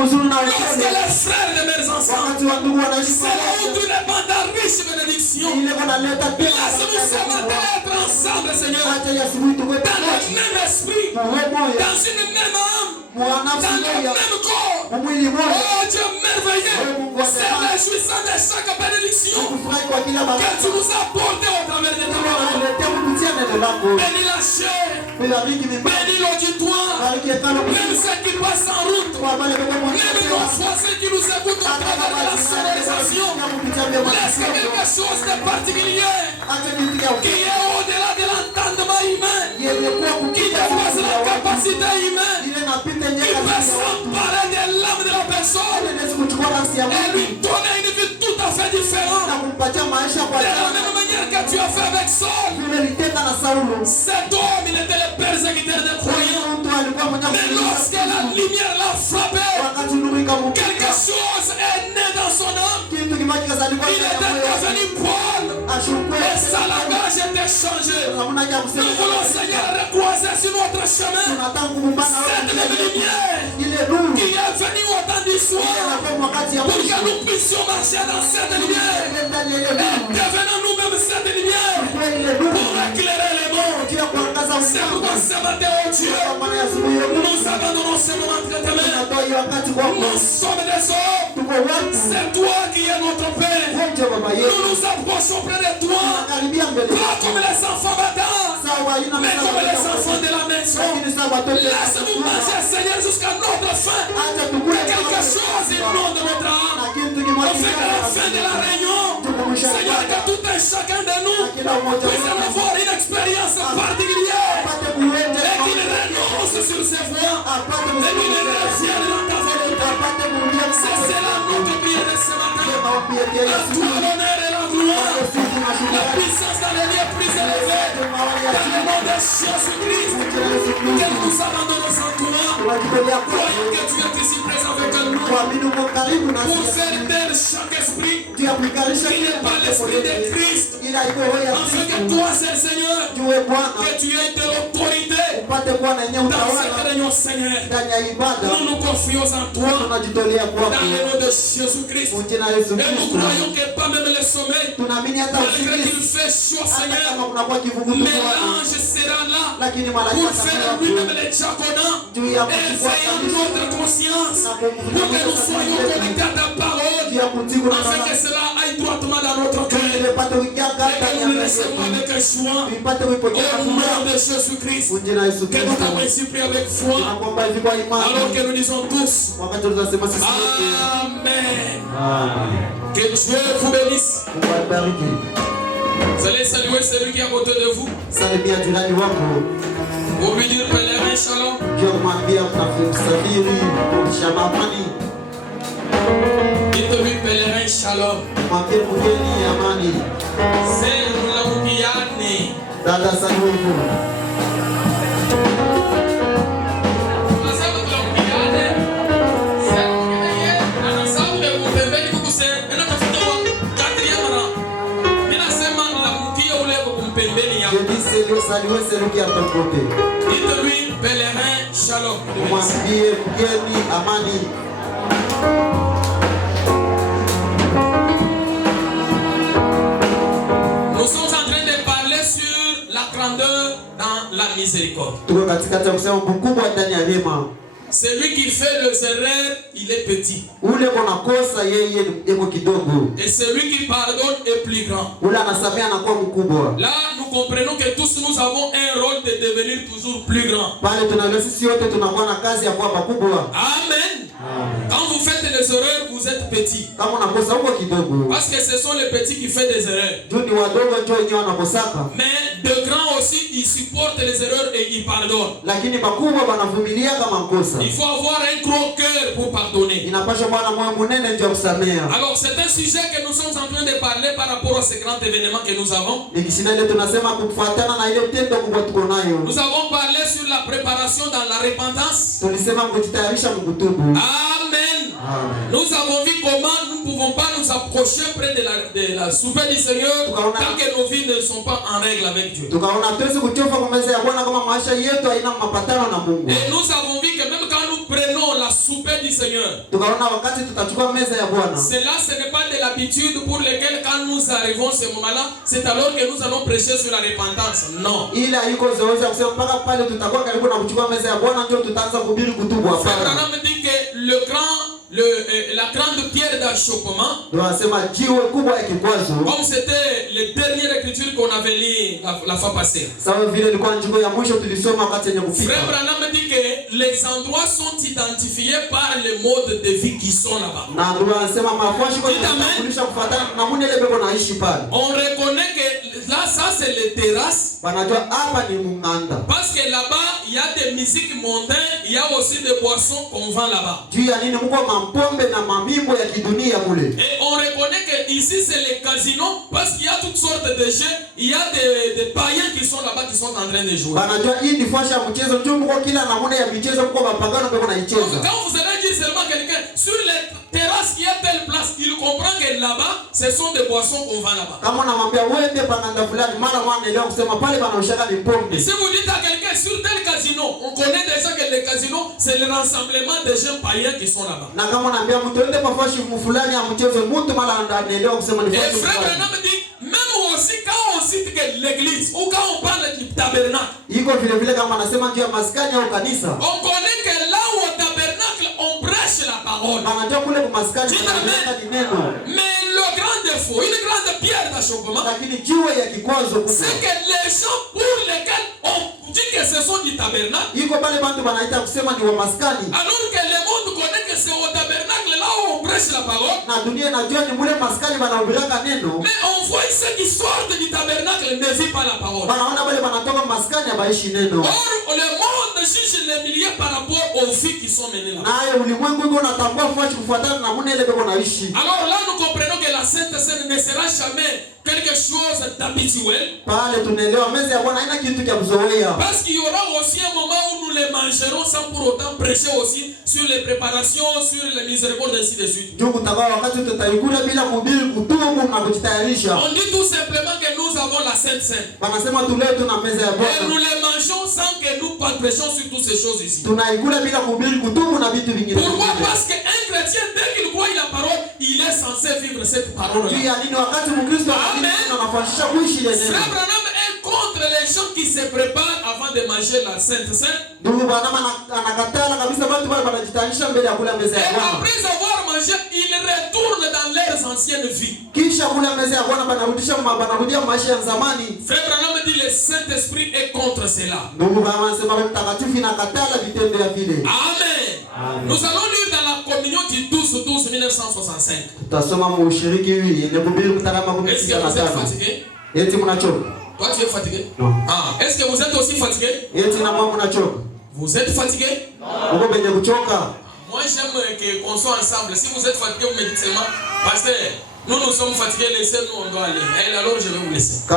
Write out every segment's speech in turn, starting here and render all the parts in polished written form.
Lorsque les frères demeurent ensemble, c'est là où tout dépend de riche bénédiction. Laisse-nous ce matin être ensemble, Seigneur, dans le même esprit, dans une même âme, dans le même corps. Oh Dieu merveilleux, c'est réjouissant de chaque bénédiction que tu nous as portée au travers de ta parole. Bénis la chair, bénis l'auditoire, même ceux qui passent en route, même nos voisins qui nous écoutent au travers de la sonorisation. Laisse que quelque chose de particulier qui est au-delà de l'entendement humain, qui dépasse la capacité humaine, qui peut s'emparer de l'âme de la personne et lui donner une vie tout à fait différente. De la même manière que tu as fait avec Saul. Cet homme, il était le persécuteur des croyants. Mais lorsque la lumière l'a frappé, quelque chose est né dans son âme. Il était devenu Paul. Et sa langage était changé. Nous voulons, Seigneur, recroiser sur notre chemin cette lumière qui est venue au temps du soir pour que nous puissions marcher dans cette lumière et devenons nous-mêmes cette lumière pour éclairer les mondes. C'est pourquoi ce matin, oh Dieu, nous abandonnons ce moment entre tes mains. Nous sommes des hommes. C'est toi qui es notre Père. Nous nous approchons près de toi, pas comme les enfants battants, mais comme les enfants de la maison. Laisse-nous marcher, Seigneur, jusqu'à notre fin. Que quelque chose inonde notre âme. Au fait de la fin de la réunion, Seigneur, que tout un chacun de nous puisse avoir une expérience particulière et qu'il renonce sur ses voies et qu'il revienne dans ta volonté. C'est cela notre prière de ce matin. À toi l'honneur et la gloire, la puissance dans les lieux plus élevés, dans le nom de Jésus-Christ, que nous abandonnons sans toi. Croyons que tu es ici présent avec nous pour faire taire chaque esprit qui n'est pas l'esprit de Christ, afin que toi, c'est le Seigneur, que tu aies de l'autorité dans cette réunion, Seigneur. Nous nous confions en toi dans le nom de Jésus-Christ. Et nous croyons que pas même le sommeil, malgré qu'il fait chaud, Seigneur, mais l'ange sera là pour faire lui-même les diaconats et veiller notre conscience pour que nous soyons connectés à ta parole, afin que cela aille droitement dans notre cœur et que nous le recevons avec un choix au nom de Jésus-Christ. Que nous t'avons ainsi prié avec foi, alors que nous disons tous Amen. Que Dieu vous bénisse. Vous allez saluer celui qui est à côté de vous. Pour lui dire pèlerin shalom. Dites-lui pèlerin shalom. C'est la Mugiane. Saluer celui qui est à ton côté. Dites-lui pèlerin shalom. Nous sommes en train de parler sur la grandeur dans la miséricorde. Celui qui fait les erreurs, il est petit. Et celui qui pardonne est plus grand. Là, nous comprenons que tous nous avons un rôle de devenir toujours plus grand. Amen. Quand vous faites des erreurs, vous êtes petit. Parce que ce sont les petits qui font des erreurs. Mais de grands aussi, ils supportent les erreurs et ils pardonnent. Il faut avoir un gros cœur pour pardonner. Alors c'est un sujet que nous sommes en train de parler par rapport à ces grands événements que nous avons. Nous avons parlé sur la préparation dans la repentance. Amen. Nous avons vu comment nous ne pouvons pas nous approcher près de la soupe du Seigneur tant que nos vies ne sont pas en règle avec Dieu. Et nous avons vu que même quand nous prenons la soupe du du Seigneur. Tukaona wakati tutachukua meza ya Bwana. Cela, ce n'est pas de l'habitude pour lesquelles quand nous arrivons ce moment-là, c'est alors que nous allons prêcher sur la repentance. Non. Ila yuko zoezi kusema mpaka pale tutakuwa karibu na kuchukua meza ya Bwana ndio tutaanza kuhubiri kutubu hapa. Frère Branham dit que la grande pierre d'achoppement, comme c'était les dernières écritures qu'on avait lues la fois passée. Frère Branham dit que les endroits sont identifiés par les modes de vie qui sont là-bas. On reconnaît que là, ça c'est les terrasses. Parce que là-bas, il y a des musiques mondaines, il y a aussi des boissons qu'on vend là-bas. Et on reconnaît que ici c'est les casinos parce qu'il y a toutes sortes de jeux. Il y a des païens qui sont là-bas qui sont en train de jouer. Donc, quand vous allez dire seulement quelqu'un sur les terrasses qui a telle place, il comprend que là-bas ce sont des boissons qu'on vend là-bas. Et si vous dites à quelqu'un sur tel casino, on connaît déjà que les casinos c'est le rassemblement des gens païens qui sont là-bas. Et frère Branham dit, même aussi quand on cite que l'église ou quand on parle du tabernacle, on connaît que là où au tabernacle on prêche la parole. Mais le grand défaut, une grande pierre d'achoppement, c'est que les gens pour lesquels on dit que ce sont du tabernacle, alors que le monde connaît que c'est au tabernacle là où on prêche la parole, mais on voit ceux qui sortent du tabernacle ne vivent pas la parole. Or le monde juge les milliers par rapport aux vies qui sont menées là. Alors là nous comprenons que la Sainte Seine ne sera jamais quelque chose d'habituel. Parce qu'il y aura aussi un moment où nous les mangerons sans pour autant prêcher aussi sur les préparations, sur les miséricordes, ainsi de suite. On dit tout simplement que nous avons la Sainte Seine. Et nous les mangeons sans que nous prêchions sur toutes ces choses ici. Pourquoi? Parce qu'un chrétien, dès qu'il croit la parole, il est censé vivre cette parole-là. Amen. Frère Branham est contre les gens qui se préparent avant de manger la Sainte Seine. Et après avoir mangé, ils retournent dans leurs anciennes vies. Frère Branham dit le Saint-Esprit est contre cela. Amen. Nous allons lire dans la communion du 12-12-1965. Est-ce que vous êtes fatigué? Toi tu es fatigué? Non. Ah, est-ce que vous êtes aussi fatigué? Vous êtes fatigué? Moi j'aime qu'on soit ensemble. Si vous êtes fatigué, vous me dites seulement. Parce que nous sommes fatigués, laissez-nous, on doit aller. Et alors je vais vous laisser. Qui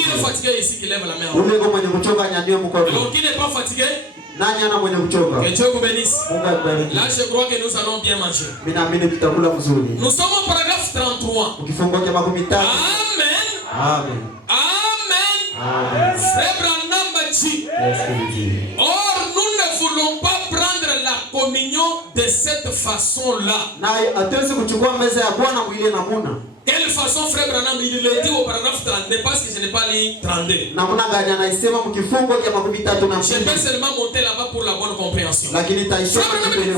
est fatigué ici qui lève la main? Alors qui n'est pas fatigué? Que Dieu vous bénisse. Là je crois que nous allons bien manger. Nous sommes au paragraphe 33. Amen. Amen. Amen. Frère Branham dit, or nous ne voulons pas prendre la communion de cette façon-là. Quelle façon, frère Branham? Il le dit au paragraphe 32 parce que je n'ai pas lu 32. Je peux seulement monter là-bas pour la bonne compréhension.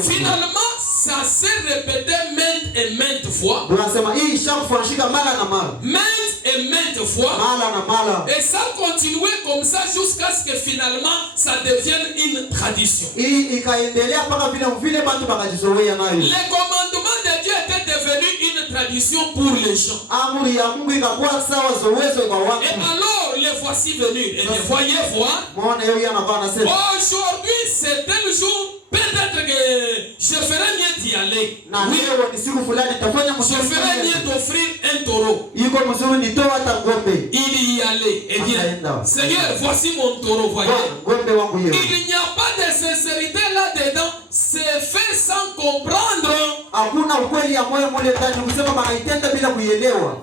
Finalement, ça s'est répété maintes et maintes fois. Maintes et maintes fois. Et ça continuait comme ça jusqu'à ce que finalement ça devienne une tradition. Les commandements de Dieu étaient devenus une tradition pour les gens. Et alors les voici venus. Et les voyez voir. Aujourd'hui c'est tel jour. Peut-être que je ferais mieux d'y aller. Oui. Je ferais mieux d'offrir un taureau. Il y allait. Et bien, Seigneur, voici mon taureau. Voyez. Il n'y a pas de sincérité là-dedans. C'est fait sans comprendre.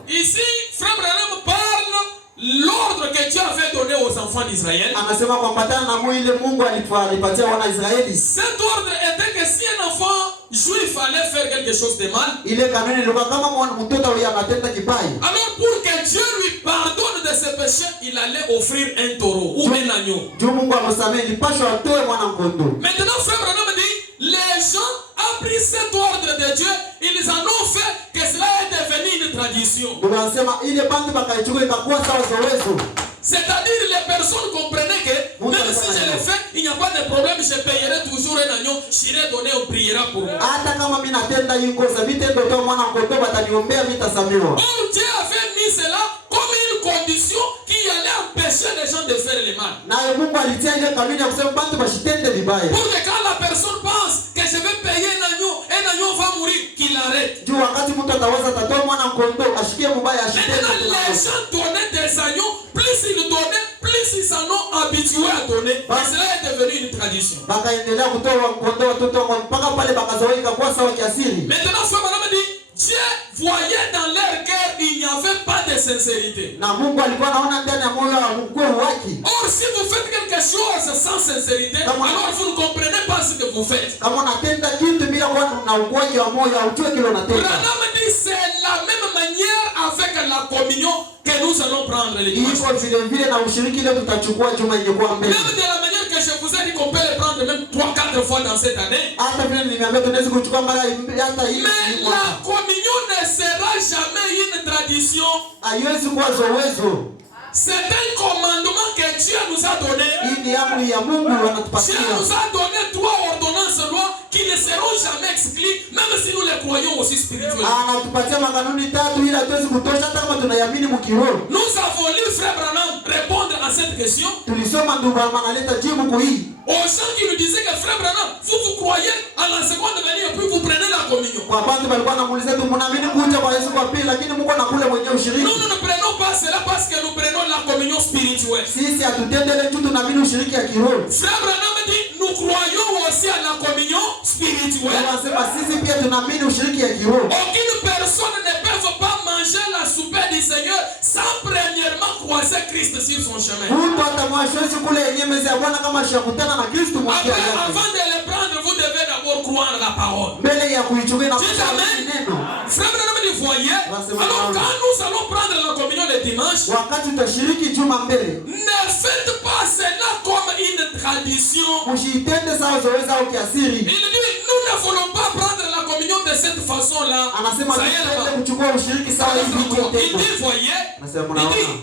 Ici, Frère Branham parle l'ordre que Dieu avait donné aux enfants d'Israël, anasema kuambatana na mwili Mungu alipatia wana Israeli. Cet ordre était que si un enfant juif allait faire quelque chose de mal, ile kanuni ilikuwa kama mtoto huyo anatenda kibaya, alors pour que Dieu lui pardonne de ses péchés, il allait offrir un taureau ou un agneau. Dieu Mungu amsamehe, ilipaswa atoe mwana kondoo. Maintenant frère Branham dit, les gens ont pris cet ordre de Dieu, ils en ont fait que cela est devenu une tradition. Tunasema ile bantu bakaichukua ikakuwa sawa zowezo. C'est-à-dire les personnes comprenaient que même si je le fais, il n'y a pas de problème, je payerai toujours un agneau, j'irai donner, on priera pour moi. Hata kama mimi natenda hiyo kosa, vitendo toa mwana kondoo bataniombea mitasamehewa. Or Dieu avait mis cela comme une condition qui allait empêcher les gens de faire le mal. Na Mungu alitia ile kanuni ya kusema bantu bashitende vibaya. Pour que quand la personne pense que je vais payer un agneau va mourir, qu'il arrête. Juu wakati mtu ataweza tatoa mwana kondoo ashikie mbaya ashitende. Maintenant les gens donnaient des agneaux, plus ils donnaient, plus ils s'en ont habitué à donner. Et cela est devenu une tradition. Bakaendelea kutoa kondoo watoto mpaka pale bakazoea kwa sawa kiasiri. Maintenant frère Branham dit, Dieu voyait dans leur cœur il n'y avait pas de sincérité. Na Mungu alikuwa anaona ndani ya moyo wa mkweli wake. Or si vous faites quelque chose sans sincérité, alors vous ne comprenez pas ce que vous faites. Kama unatenda kitu bila kuwa na ukweli wa moyo, hujui kile unatenda. Branham dit c'est la même manière avec la communion que nous allons prendre les dimanches. Iko vile vile na ushiriki ile tutachukua juma ilikuwa mbele. Même de la manière que je vous ai dit qu'on peut les prendre même 3-4 fois dans cette année. Hata vile nimeambia tunaweza kuchukua mara hata hii. Mais la communion ne sera jamais une tradition. Haiwezi kuwa zowezo. C'est un commandement que Dieu nous a donné. Hii ni amri ya Mungu anatupatia. Dieu nous a donné 3 ordonnances lois qui ne seront jamais exclues, même si nous les croyons aussi spirituellement. Anatupatia makanuni 3 ila tuwezi kutosha hata kama tunayamini mkiroho. Nous avons lu frère Branham répondre à cette question. Tulisoma ndugu analeta jibu kwa hii. Aux gens qui nous disaient que frère Branham, vous croyez à la seconde venue et puis vous prenez la communion. Kwa bantu walikuwa wanamuuliza tu mnaamini kuja kwa Yesu kwa pili, lakini Mungu anakula mwenyewe ushiriki. Nous ne prenons pas cela parce que nous prenons la communion spirituelle. Sisi hatutendele tu tunaamini ushiriki ya kiroho. Frère Branham dit nous croyons aussi à la communion spirituelle. Anasema sisi pia tunaamini ushiriki ya kiroho. Aucune personne ne peut pas manger la soupe du Seigneur sans premièrement croiser Christ sur son chemin. Mungu atamwashwezi kule yenyewe meza ya Bwana kama shakutana na Kristo mwambia yake. Avant de le prendre, vous devez d'abord croire la parole. Mbele ya kuichukua na kuamini neno. Frère Branham dit voyez, alors quand nous allons prendre la communion le dimanche, wakati tutashiriki juma mbele, ne faites pas cela comme une tradition. Msitende sawa zoeza au kiasiri. Il dit nous ne voulons pas prendre la communion de cette façon-là. Anasema tuende kuchukua ushiriki sawa hivi. Il dit voyez,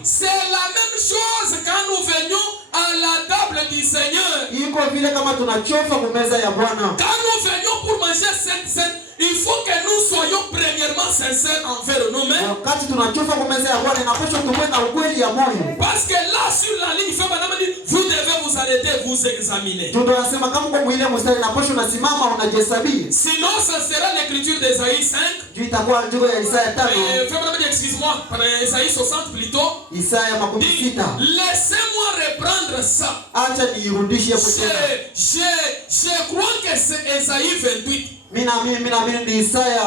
c'est la même chose quand nous venions à la table du Seigneur. Iko vile kama tunachofa kwa meza ya Bwana. Quand nous venions pour manger cette scène, il faut que nous soyons premièrement sincères envers nous-mêmes. Wakati tunachofa kwa meza ya Bwana inapaswa tuwe na ukweli ya moyo. Parce que là sur la ligne fait madame dit vous devez vous arrêter, vous examiner. Tunasema kama kwa mwile mstari inapaswa unasimama unajihesabia. Sinon ça sera l'écriture d'Ésaïe 5. Juu itakuwa andiko ya Isaya 5. Excuse-moi, Ésaïe 60 plutôt. Isaya 60. Laissez-moi reprendre ça. Acha niirudishe hapo tena. Je crois que c'est Ésaïe 28. Mimi naamini ni Isaya